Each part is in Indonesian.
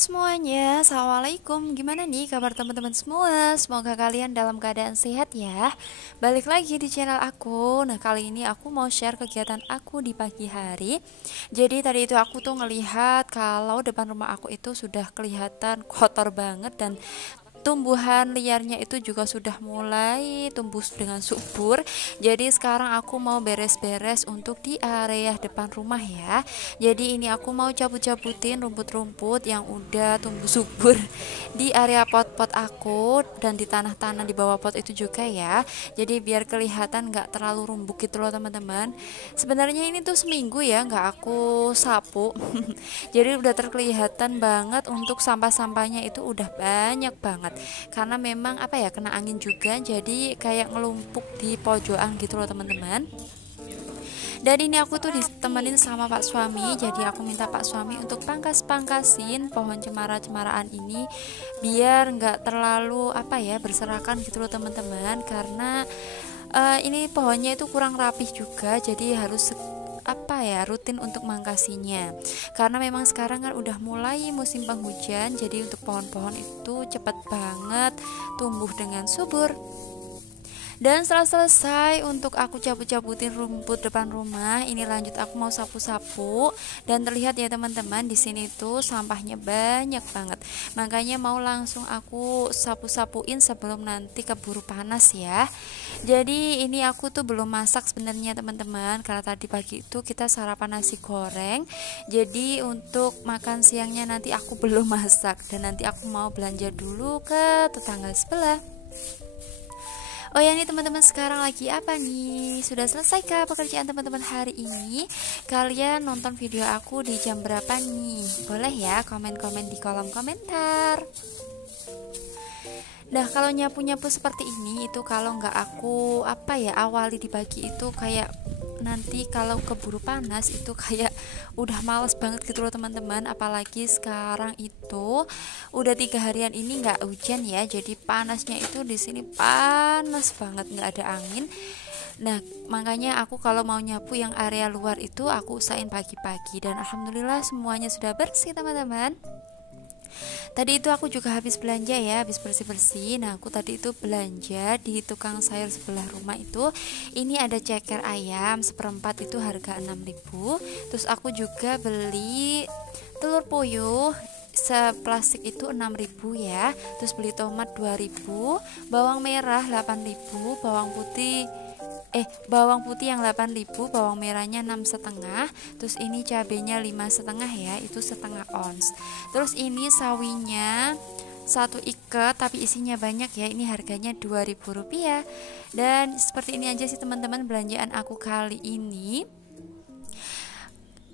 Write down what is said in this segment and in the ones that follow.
Semuanya, Assalamualaikum. Gimana nih kabar teman-teman semua? Semoga kalian dalam keadaan sehat ya. Balik lagi di channel aku. Nah, kali ini aku mau share kegiatan aku di pagi hari. Jadi tadi itu aku tuh ngelihat kalau depan rumah aku itu sudah kelihatan kotor banget dan tumbuhan liarnya itu juga sudah mulai tumbuh dengan subur. Jadi sekarang aku mau beres-beres untuk di area depan rumah ya. Jadi ini aku mau cabut-cabutin rumput-rumput yang udah tumbuh subur di area pot-pot aku dan di tanah-tanah di bawah pot itu juga ya. Jadi biar kelihatan nggak terlalu rumbuk gitu loh teman-teman. Sebenarnya ini tuh seminggu ya nggak aku sapu. Jadi udah terkelihatan banget untuk sampah-sampahnya itu udah banyak banget karena memang apa ya, kena angin juga jadi kayak ngelumpuk di pojokan gitu loh teman-teman. Dan ini aku tuh ditemenin sama Pak Suami, jadi aku minta Pak Suami untuk pangkas-pangkasin pohon cemara-cemaraan ini biar nggak terlalu apa ya, berserakan gitu loh teman-teman, karena ini pohonnya itu kurang rapih juga, jadi harus apa ya, rutin untuk mangkasinya karena memang sekarang kan udah mulai musim penghujan, jadi untuk pohon-pohon itu cepet banget tumbuh dengan subur. Dan setelah selesai untuk aku cabut-cabutin rumput depan rumah, ini lanjut aku mau sapu-sapu dan terlihat ya teman-teman di sini tuh sampahnya banyak banget. Makanya mau langsung aku sapu-sapuin sebelum nanti keburu panas ya. Jadi ini aku tuh belum masak sebenarnya teman-teman, karena tadi pagi itu kita sarapan nasi goreng. Jadi untuk makan siangnya nanti aku belum masak dan nanti aku mau belanja dulu ke tetangga sebelah. Oh ya nih teman-teman, sekarang lagi apa nih? Sudah selesai kah pekerjaan teman-teman hari ini? Kalian nonton video aku di jam berapa nih? Boleh ya komen-komen di kolom komentar. Nah, kalau nyapu-nyapu seperti ini itu kalau nggak aku apa ya, awali di pagi itu kayak nanti kalau keburu panas itu kayak udah males banget gitu loh teman-teman. Apalagi sekarang itu udah 3 harian ini nggak hujan ya, jadi panasnya itu di sini panas banget, nggak ada angin. Nah, makanya aku kalau mau nyapu yang area luar itu aku usahain pagi-pagi dan alhamdulillah semuanya sudah bersih teman-teman. Tadi itu aku juga habis belanja ya, habis bersih-bersih. Nah, aku tadi itu belanja di tukang sayur sebelah rumah itu. Ini ada ceker ayam seperempat itu harga 6.000. Terus aku juga beli telur puyuh seplastik itu 6.000 ya. Terus beli tomat 2.000, bawang merah 8.000, bawang putih yang 8.000, bawang merahnya 6,5, terus ini cabenya 5,5 ya, itu setengah ons. Terus ini sawinya satu ikat tapi isinya banyak ya, ini harganya 2.000 rupiah. Dan seperti ini aja sih teman-teman belanjaan aku kali ini.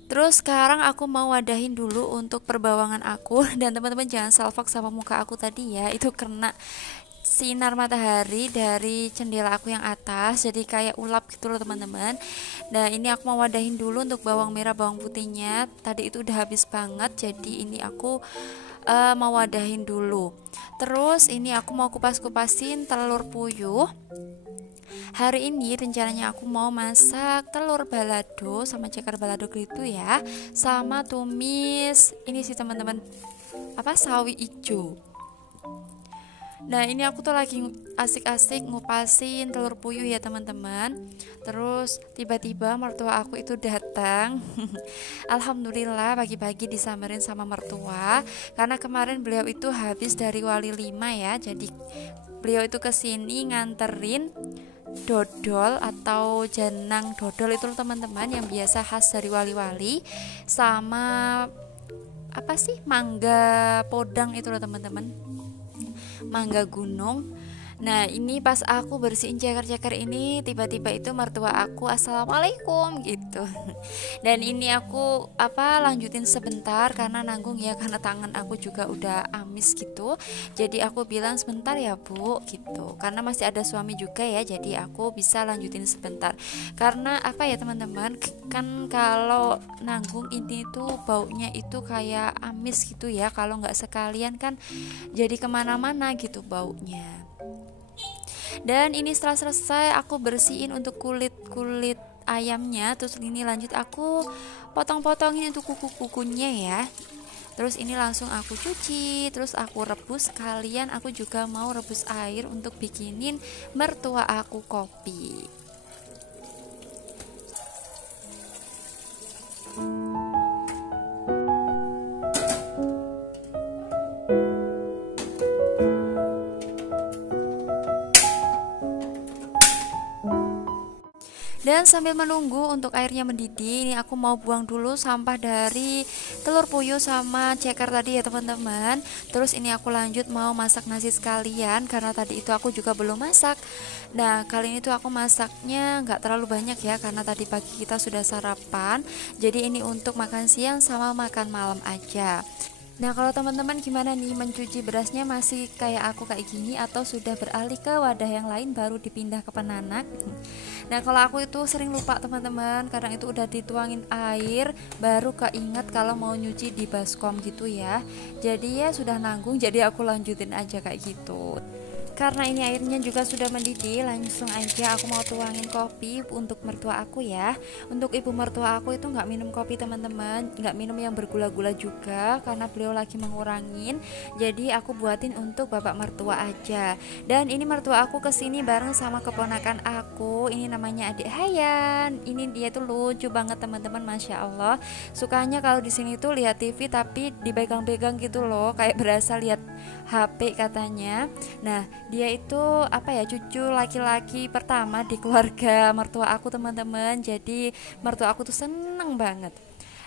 Terus sekarang aku mau wadahin dulu untuk perbawangan aku. Dan teman-teman jangan salfok sama muka aku tadi ya, itu kena sinar matahari dari jendela aku yang atas, jadi kayak ulap gitu loh teman-teman. Nah, ini aku mau wadahin dulu untuk bawang merah bawang putihnya, tadi itu udah habis banget, jadi ini aku mau wadahin dulu. Terus ini aku mau kupas-kupasin telur puyuh. Hari ini rencananya aku mau masak telur balado sama ceker balado gitu ya, sama tumis ini sih teman-teman, apa, sawi ijo. Nah, ini aku tuh lagi asik-asik ngupasin telur puyuh ya teman-teman. Terus tiba-tiba mertua aku itu datang. Alhamdulillah pagi-pagi disamperin sama mertua, karena kemarin beliau itu habis dari Wali 5 ya. Jadi beliau itu kesini nganterin dodol atau janang dodol itu loh teman-teman, yang biasa khas dari wali-wali, sama apa sih, mangga podang itu loh teman-teman, mangga gunung. Nah, ini pas aku bersihin ceker-ceker ini, tiba-tiba itu mertua aku assalamualaikum gitu. Dan ini aku apa, lanjutin sebentar karena nanggung ya, karena tangan aku juga udah amis gitu. Jadi aku bilang sebentar ya Bu gitu, karena masih ada suami juga ya, jadi aku bisa lanjutin sebentar. Karena apa ya teman-teman, kan kalau nanggung ini tuh baunya itu kayak amis gitu ya, kalau nggak sekalian kan jadi kemana-mana gitu baunya. Dan ini setelah selesai aku bersihin untuk kulit ayamnya. Terus ini lanjut aku potong-potongin untuk kuku-kukunya ya. Terus ini langsung aku cuci, terus aku rebus. Sekalian aku juga mau rebus air untuk bikinin mertua aku kopi. Dan sambil menunggu untuk airnya mendidih, ini aku mau buang dulu sampah dari telur puyuh sama ceker tadi ya teman-teman. Terus ini aku lanjut mau masak nasi sekalian karena tadi itu aku juga belum masak. Nah kali ini tuh aku masaknya nggak terlalu banyak ya, karena tadi pagi kita sudah sarapan. Jadi ini untuk makan siang sama makan malam aja. Nah kalau teman-teman gimana nih, mencuci berasnya masih kayak aku kayak gini atau sudah beralih ke wadah yang lain baru dipindah ke penanak? Nah kalau aku itu sering lupa teman-teman, kadang itu udah dituangin air baru keinget kalau mau nyuci di baskom gitu ya. Jadi ya sudah nanggung, jadi aku lanjutin aja kayak gitu. Karena ini airnya juga sudah mendidih, langsung aja aku mau tuangin kopi untuk mertua aku ya. Untuk ibu mertua aku itu nggak minum kopi teman-teman, nggak minum yang bergula-gula juga karena beliau lagi mengurangin. Jadi aku buatin untuk bapak mertua aja. Dan ini mertua aku kesini bareng sama keponakan aku. Ini namanya adik Hayan. Ini dia tuh lucu banget teman-teman, masya Allah. Sukanya kalau di sini tuh lihat TV tapi dipegang-pegang gitu loh, kayak berasa lihat HP katanya. Nah dia itu apa ya, cucu laki-laki pertama di keluarga mertua aku teman-teman. Jadi mertua aku tuh seneng banget.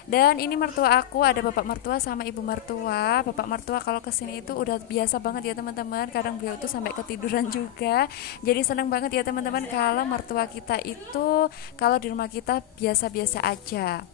Dan ini mertua aku ada bapak mertua sama ibu mertua. Bapak mertua kalau kesini itu udah biasa banget ya teman-teman, kadang beliau tuh sampai ketiduran juga. Jadi seneng banget ya teman-teman kalau mertua kita itu kalau di rumah kita biasa-biasa aja.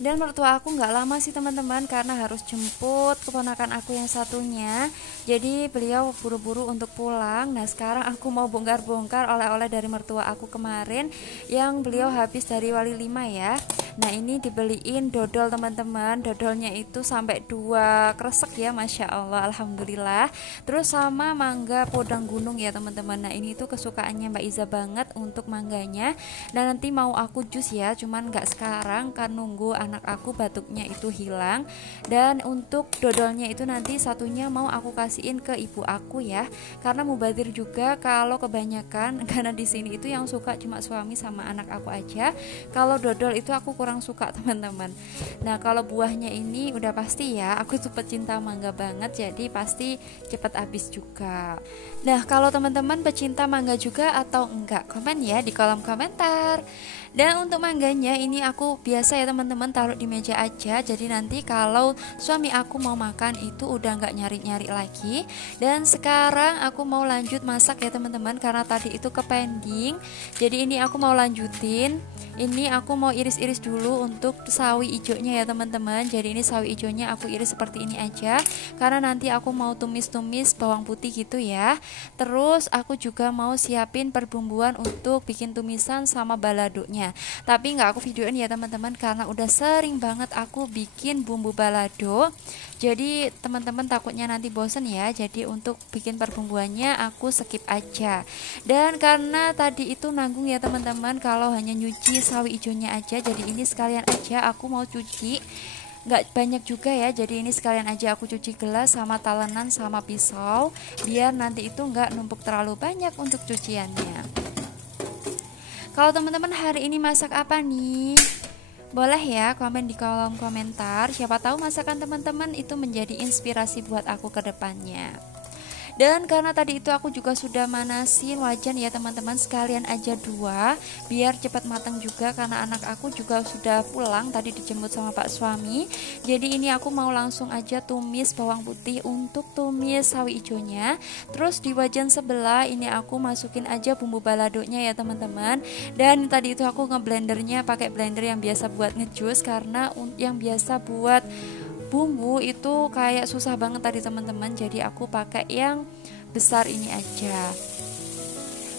Dan mertua aku nggak lama sih teman-teman, karena harus jemput keponakan aku yang satunya. Jadi beliau buru-buru untuk pulang. Nah sekarang aku mau bongkar-bongkar oleh-oleh dari mertua aku kemarin yang beliau habis dari Wali 5 ya. Nah ini dibeliin dodol teman-teman. Dodolnya itu sampai 2 kresek ya, masya Allah, alhamdulillah. Terus sama mangga podang gunung ya teman-teman. Nah ini tuh kesukaannya Mbak Iza banget untuk mangganya. Dan nanti mau aku jus ya, cuman nggak sekarang kan nunggu anak aku batuknya itu hilang. Dan untuk dodolnya itu nanti satunya mau aku kasihin ke ibu aku ya, karena mubazir juga kalau kebanyakan. Karena di sini itu yang suka cuma suami sama anak aku aja. Kalau dodol itu aku kurang suka teman-teman. Nah kalau buahnya ini udah pasti ya, aku tuh pecinta mangga banget, jadi pasti cepet habis juga. Nah kalau teman-teman pecinta mangga juga atau enggak, komen ya di kolom komentar. Dan untuk mangganya ini aku biasa ya teman-teman taruh di meja aja, jadi nanti kalau suami aku mau makan itu udah nggak nyari-nyari lagi. Dan sekarang aku mau lanjut masak ya teman-teman, karena tadi itu kepending. Jadi ini aku mau lanjutin. Ini aku mau iris-iris dulu untuk sawi ijonya ya teman-teman. Jadi ini sawi ijonya aku iris seperti ini aja, karena nanti aku mau tumis-tumis bawang putih gitu ya. Terus aku juga mau siapin perbumbuan untuk bikin tumisan sama baladonya. Tapi nggak aku videoin ya teman-teman, karena udah sering banget aku bikin bumbu balado. Jadi teman-teman takutnya nanti bosen ya. Jadi untuk bikin perbumbuannya aku skip aja. Dan karena tadi itu nanggung ya teman-teman kalau hanya nyuci sawi ijonya aja, jadi ini sekalian aja aku mau cuci. Nggak banyak juga ya, jadi ini sekalian aja aku cuci gelas sama talenan sama pisau, biar nanti itu nggak numpuk terlalu banyak untuk cuciannya. Kalau teman-teman hari ini masak apa nih? Boleh ya komen di kolom komentar. Siapa tahu masakan teman-teman itu menjadi inspirasi buat aku ke depannya. Dan karena tadi itu aku juga sudah manasin wajan ya teman-teman, sekalian aja 2 biar cepat matang juga, karena anak aku juga sudah pulang tadi dijemput sama pak suami. Jadi ini aku mau langsung aja tumis bawang putih untuk tumis sawi ijonya. Terus di wajan sebelah ini aku masukin aja bumbu baladonya ya teman-teman. Dan tadi itu aku ngeblendernya pakai blender yang biasa buat ngejus, karena yang biasa buat bumbu itu kayak susah banget tadi teman-teman, jadi aku pakai yang besar ini aja.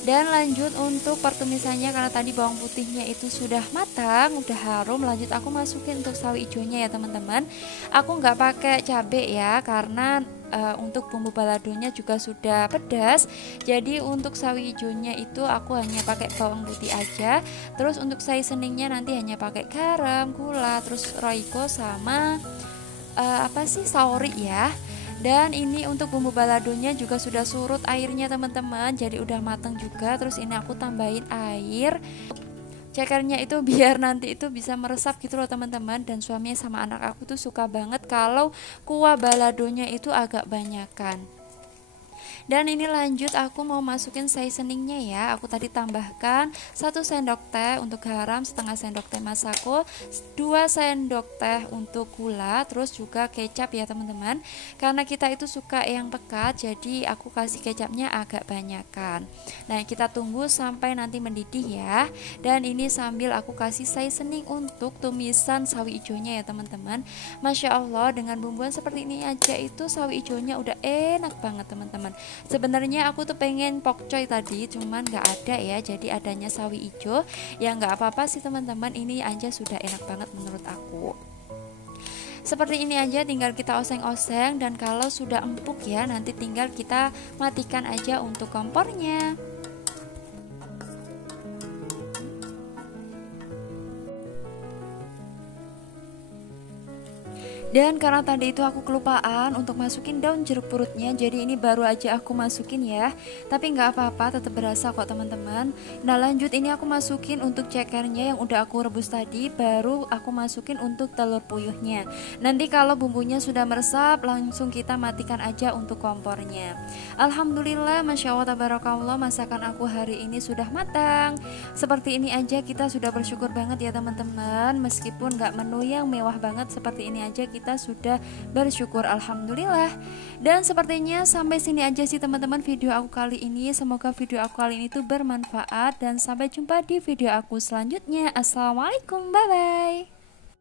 Dan lanjut untuk pertumisannya, karena tadi bawang putihnya itu sudah matang, udah harum, lanjut aku masukin untuk sawi ijonya ya teman-teman. Aku nggak pakai cabai ya, karena untuk bumbu baladonya juga sudah pedas. Jadi untuk sawi ijonya itu aku hanya pakai bawang putih aja. Terus untuk seasoningnya nanti hanya pakai garam, gula, terus roiko sama apa sih, saori ya. Dan ini untuk bumbu baladonya juga sudah surut airnya teman-teman, jadi udah mateng juga. Terus ini aku tambahin air cekernya itu biar nanti itu bisa meresap gitu loh teman-teman. Dan suaminya sama anak aku tuh suka banget kalau kuah baladonya itu agak banyakan. Dan ini lanjut aku mau masukin seasoningnya ya. Aku tadi tambahkan 1 sendok teh untuk garam, setengah sendok teh masako, 2 sendok teh untuk gula, terus juga kecap ya teman-teman. Karena kita itu suka yang pekat, jadi aku kasih kecapnya agak banyakan. Nah, kita tunggu sampai nanti mendidih ya. Dan ini sambil aku kasih seasoning untuk tumisan sawi hijaunya ya teman-teman. Masya Allah, dengan bumbuan seperti ini aja itu sawi hijaunya udah enak banget teman-teman. Sebenarnya aku tuh pengen pokcoy tadi, cuman nggak ada ya, jadi adanya sawi hijau. Ya nggak apa-apa sih teman-teman, ini aja sudah enak banget menurut aku. Seperti ini aja, tinggal kita oseng-oseng, dan kalau sudah empuk ya, nanti tinggal kita matikan aja untuk kompornya. Dan karena tadi itu aku kelupaan untuk masukin daun jeruk purutnya, jadi ini baru aja aku masukin ya. Tapi nggak apa-apa, tetap berasa kok teman-teman. Nah lanjut, ini aku masukin untuk cekernya yang udah aku rebus tadi, baru aku masukin untuk telur puyuhnya. Nanti kalau bumbunya sudah meresap, langsung kita matikan aja untuk kompornya. Alhamdulillah, Masya Allah tabarakallah, masakan aku hari ini sudah matang. Seperti ini aja kita sudah bersyukur banget ya teman-teman. Meskipun nggak menu yang mewah banget, seperti ini aja kita sudah bersyukur, alhamdulillah. Dan sepertinya sampai sini aja sih teman-teman video aku kali ini. Semoga video aku kali ini tuh bermanfaat, dan sampai jumpa di video aku selanjutnya. Assalamualaikum, bye bye.